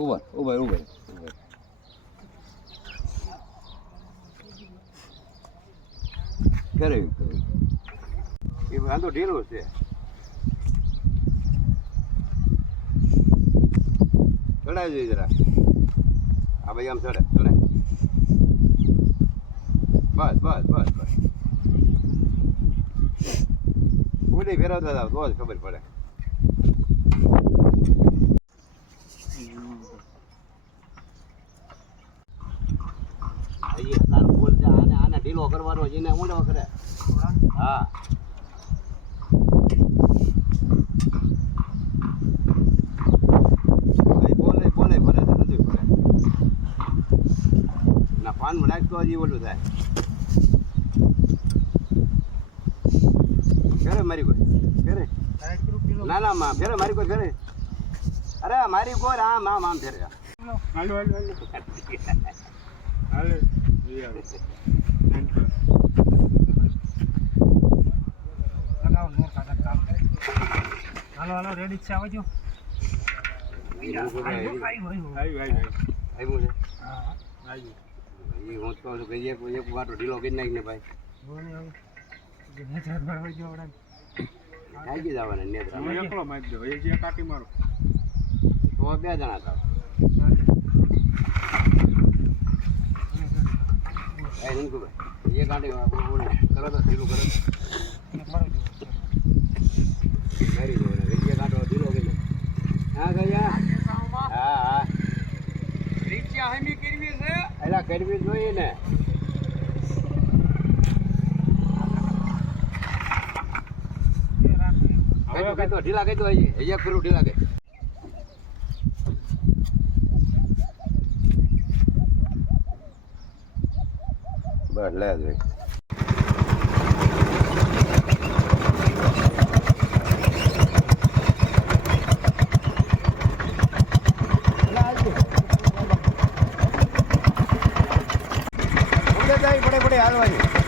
ઉભા ઉભા ઉભા કરે એ વાંધો ઢીલો છે. ચડાવી જોઈએ જરા. આ ભાઈ આમ ચડે ચડે. બસ બસ બસ બસ. ઉડી ફેરવતા જાવ તો જ ખબર પડે. તારો બોલ છે આને ઢીલો કરવાનો એને ઊંડો કરે. હા બોલે બોલે ભલે નથી ભલે ના પાનમાં નાખતો હજી ઓલું થાય. ફેરે મારી કોઈ ફેરે ના ના માં ફેરે મારી કોઈ ફેરે. અરે મારી કોઈ આમ આમ આમ ફેરે. હાલો હાલો હાલો હાલો હાલો હાલો રેડી છે આવજો. એક વાટો ઢીલો કરી નાખીને ભાઈ થાકી જવાના નેત્રા એકલો મારી દો એક કાકી મારો તો બે જણા થાવ. એ નિકુભાઈ એક કાંટી કરો તો ઢીલું કરો મારી દો એક કાંટો ઢીલો કરી. હા ગયા હા હા રિક્ષા હમી કરવી છે એલા કરવી જોઈએ ને. તો ઢીલા કહી દો અહીંયા કરું ઢીલા કહે. બસ લે જોઈ પડે પડે હાલવાની.